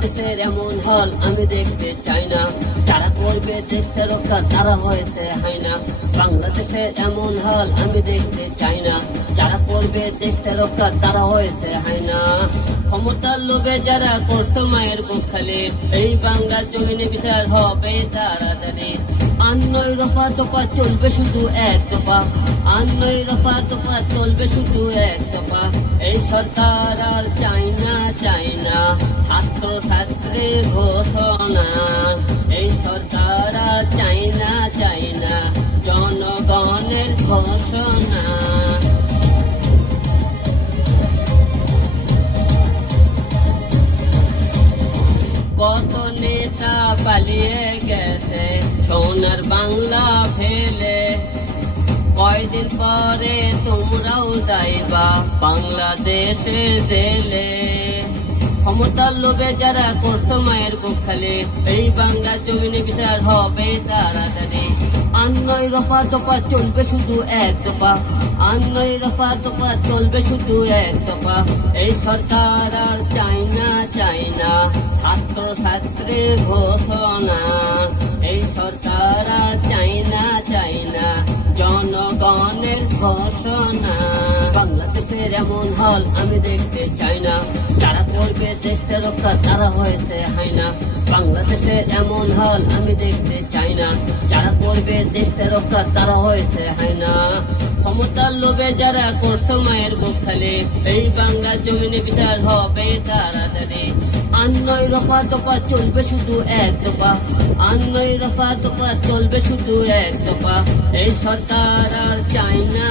বাংলাদেশের এমন হল আমি দেখতে চাই না, যারা করবে দেশটা রক্ষা তারা হয়েছে হাইনা। বাংলাদেশের এমন হল আমি দেখতে চাই না, যারা করবে দেশটা রক্ষা তারা হয়েছে হাইনা। ক্ষমতার লোভে যারা করছো মায়ের বুক খালি, এই বাংলার জমিনে বিচার হবে তাড়াতাড়ি। আন্নয় রফা দফা চলবে শুধু এক দফা, আন্নয় রফা দফা চলবে শুধু এক দফা। এই সরকার আর চাই না চাই না ছাত্র ছাত্রী ঘোষণা, এই সরকার আর চাই না চাই না জনগণের ঘোষণা। কত নেতা পালিয়ে গেছে সোনার বাংলা ফেলে, কয়দিন পরে তোমরাও যাইবা বাংলাদেশে জেলে। ক্ষমতার লোভে যারা করছো মায়ের বুক খালি, এই বাংলার জমিনে বিচার হবে তাড়াতাড়ি। আন্নয় রফা দফা চলবে শুধু এক দফা, আন্নয় রফা দফা চলবে শুধু এক দফা। এই সরকার আর চাই না চাই না ছাত্র ছাত্রী ঘোষণা, এই সরকার আর চাই না চাই না জনগণের ঘোষণা। বাংলাদেশের এমন হল আমি দেখতে চাই না, যারা করবে দেশটা রক্ষা তারা হয়েছে হাইনা। বাংলাদেশের এমন হল আমি দেখতে চাই না, যারা করবে দেশটা রক্ষা তারা হয়েছে হাইনা। ক্ষমতার লোভে যারা করছো মায়ের বুক খালি, এই বাংলার জমিনে বিচার হবে তাড়াতাড়ি। আন্নয় রফা দফা চলবে শুধু এক দফা, আন্নয় রফা দফা চলবে শুধু এক দফা। এই সরকার আর চাই না